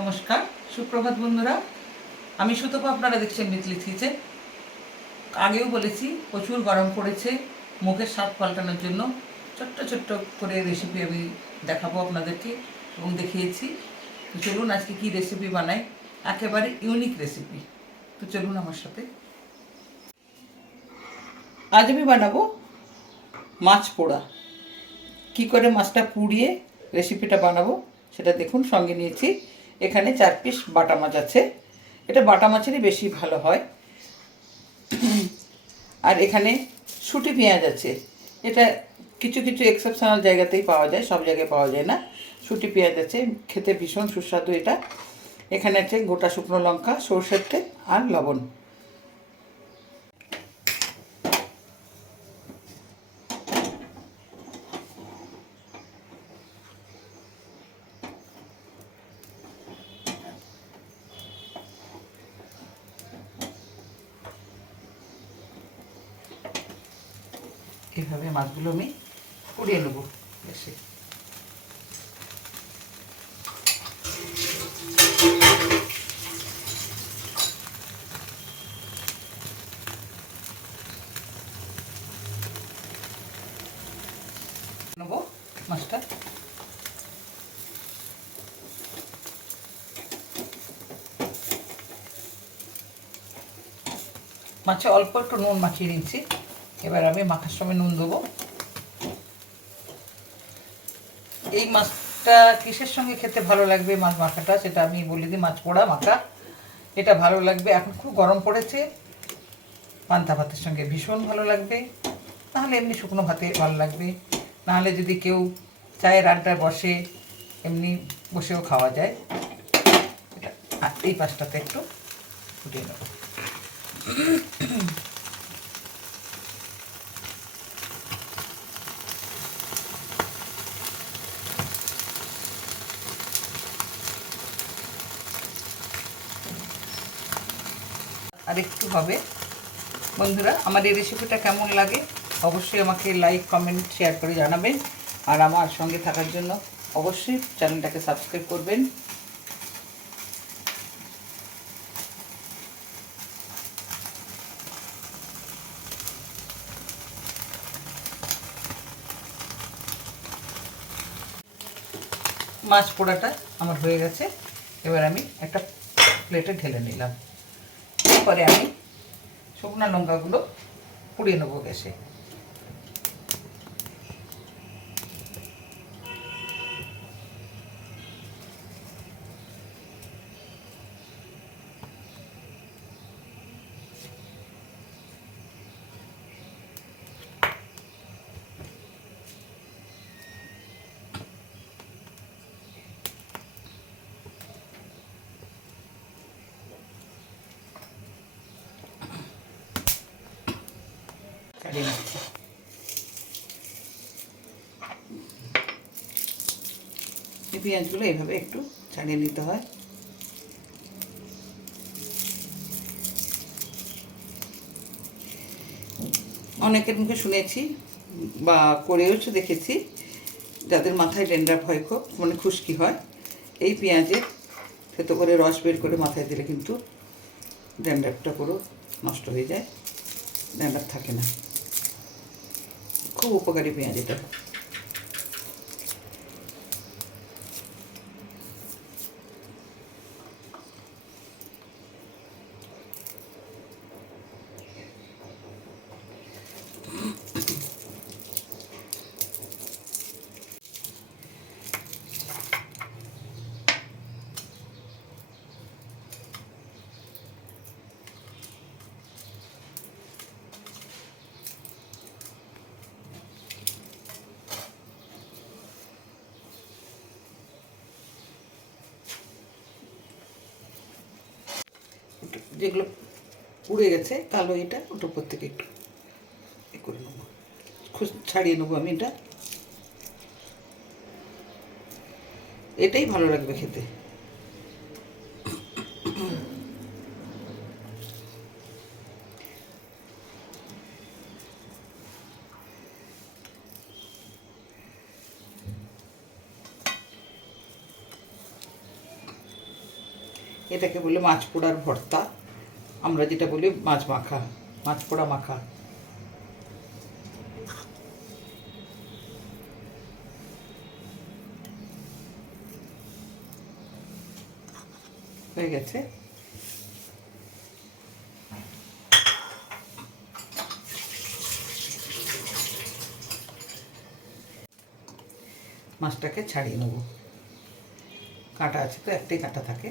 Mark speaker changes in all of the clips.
Speaker 1: নমস্কার, সুপ্রভাত বন্ধুরা। আমি সুতপা, আপনারা দেখছেন মিতলি কিচেন আগেও বলেছি, প্রচুর গরম পড়েছে, মুখের স্বাদ পাল্টানোর জন্য। ছোট্ট ছোট্ট করে রেসিপি আমি দেখাবো আপনাদেরকে এবং দেখিয়েছি। তো চলুন আজকে কি রেসিপি বানাই? একেবারে ইউনিক রেসিপি তো চলুন আমার সাথে। আজ আমি বানাবো মাছ পোড়া। কি করে মাছটা পুড়িয়ে রেসিপিটা বানাবো, সেটা দেখুন, সঙ্গে নিয়েছি। এখানে চার পিস বাটা মাছ আছে। এটা বাটা মাছেরই বেশি ভালো হয়। আর এখানে সুটি পেঁয়াজ আছে। এটা কিছু কিছু এক্সেপশনাল জায়গাতেই পাওয়া যায়, সব জায়গায় পাওয়া যায় না। সুটি পেঁয়াজ আছে, খেতে ভীষণ সুস্বাদু এটা। এখানে আছে গোটা শুকনো লঙ্কা, সরষের তেল আর লবণ। এইভাবে মাছগুলো আমি পুড়িয়ে নেব। বেশি নেব মাছটা। মাছে অল্প একটু নুন মাখিয়ে নিচ্ছি। এবার আমি মাখার সময় নুন দেবো। এই মাছটা কিসের সঙ্গে খেতে ভালো লাগবে? মাছ মাখাটা, সেটা আমি বলে দিই, মাছ পোড়া, মাখা। এটা ভালো লাগবে। এখন খুব গরম পড়েছে। পান্তা ভাতের সঙ্গে ভীষণ ভালো লাগবে। নাহলে এমনি শুকনো ভাতে ভালো লাগবে। নাহলে যদি কেউ চায়ের আড্ডায় বসে, এমনি বসেও খাওয়া যায়। এটা এই পাশটাতে একটু ফুটিয়ে নেব। আর একটু হবে। বন্ধুরা আমার এই রেসিপিটা কেমন লাগে? অবশ্যই আমাকে লাইক কমেন্ট শেয়ার করে জানাবেন। আর আমার সঙ্গে থাকার জন্য অবশ্যই চ্যানেলটাকে সাবস্ক্রাইব করবেন। মাছ পোড়াটা আমার হয়ে গেছে। এবার আমি একটা প্লেটে ঢেলে নিলাম। এরপরে আমি শুকনো লঙ্কাগুলো পুড়িয়ে নেব গ্যাসে। ছাড়িয়ে নিচ্ছি এই পেঁয়াজগুলো এইভাবে একটু ছাড়িয়ে নিতে হয়। অনেকের মুখে শুনেছি বা করেও দেখেছি, যাদের মাথায় ডেন্ডার হয় খুব মানে খুশকি হয়, এই পেঁয়াজের থেতো করে রস বের করে মাথায় দিলে কিন্তু ড্যান্ডারটা পুরো নষ্ট হয়ে যায় ড্যান্ডার থাকে না। খুব উপকারী পেঁয়াজ এটা যেগুলো উড়ে গেছে, কালো এটা ওটার উপর থেকে একটু এ করে নেব। ছাড়িয়ে নেব আমি এটা। এটাই ভালো লাগবে খেতে। এটাকে বলে মাছ পোড়ার ভর্তা। আমরা যেটা বলি মাছ মাখা, মাছ পোড়া মাখা। হয়ে গেছে। মাছটাকে ছাড়িয়ে নেব। কাঁটা আছে তো, একটাই কাঁটা থাকে।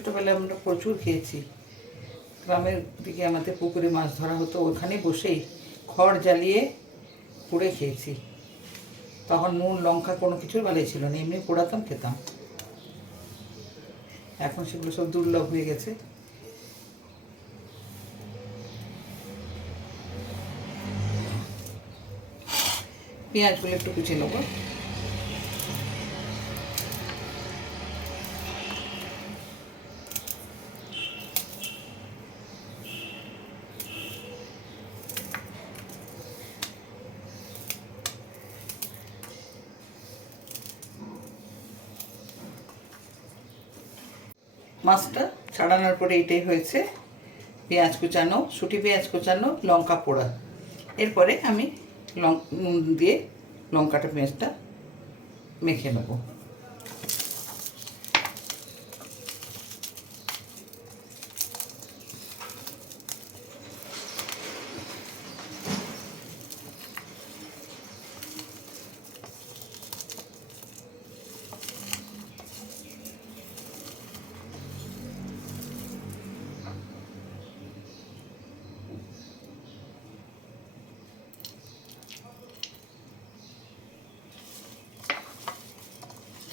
Speaker 1: ছোটোবেলায় আমরা প্রচুর খেয়েছি। গ্রামের দিকে আমাদের পুকুরে মাছ ধরা হতো, ওখানে বসেই খড় জ্বালিয়ে পুড়ে খেয়েছি। তখন নুন, লঙ্কা কোনো কিছুর বেলায় ছিল না, এমনি পোড়াতাম, খেতাম। এখন সেগুলো সব দুর্লভ হয়ে গেছে। পেঁয়াজগুলো একটু কুচিয়ে নেব। মাছটা ছাড়ানোর পরে এটাই হয়েছে পেঁয়াজ কুচানো, শুটি পেঁয়াজ কুচানো, লঙ্কা পোড়া। এরপরে আমি লং নুন দিয়ে লঙ্কাটা পেঁয়াজটা মেখে নেব।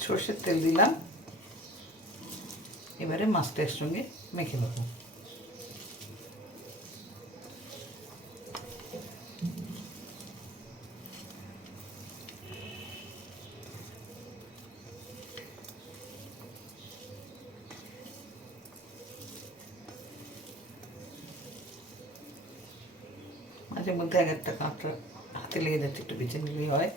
Speaker 1: সর্ষের তেল দিলাম। এবারে মাছটা এর সঙ্গে মেখে নেব। মাঝে মধ্যে এক একটা কাঁকড়া হাতে লেগে যাচ্ছে, একটু বেছে নিলেই হয়।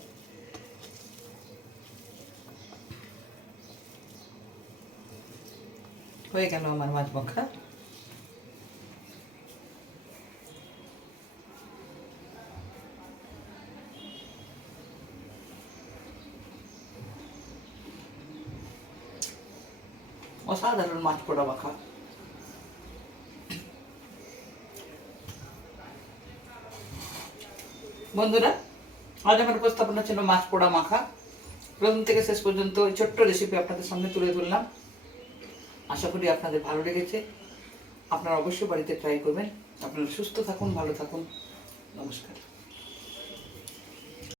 Speaker 1: হয়ে গেল আমার মাছ মাখা অসাধারণ মাছ পোড়া মাখা বন্ধুরা, আজ আমার উপস্থাপনা ছিল মাছ পোড়া মাখা। প্রথম থেকে শেষ পর্যন্ত ছোট্ট রেসিপি আপনাদের সামনে তুলে ধরলাম। আশা করি আপনাদের ভালো লেগেছে। আপনারা অবশ্যই বাড়িতে ট্রাই করবেন। আপনারা সুস্থ থাকুন, ভালো থাকুন। নমস্কার।